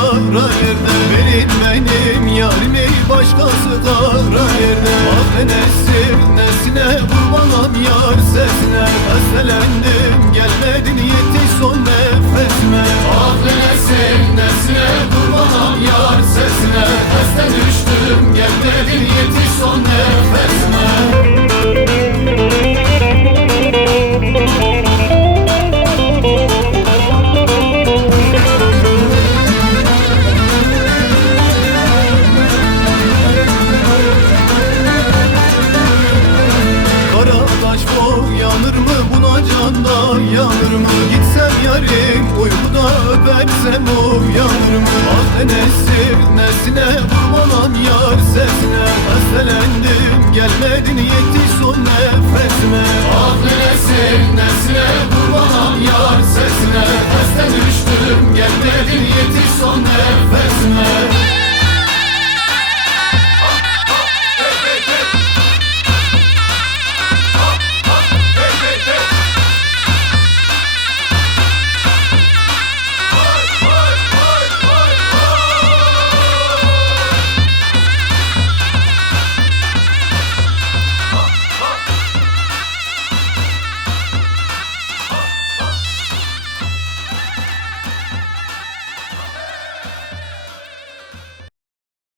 kara yerde. Benim benim yarim başkası kara yerde. Ah yanır mı buna candan? Yanır mı? Gitsem yarim uykuda öpersem uyanır mı? Ah nesil nesine vurmalan yar sesine. Hastalendim gelmedin yetiş son nefesime. Ah nesil nesine vurmalan yar sesine. Hastalendim gelmedin yetiş son nefesime.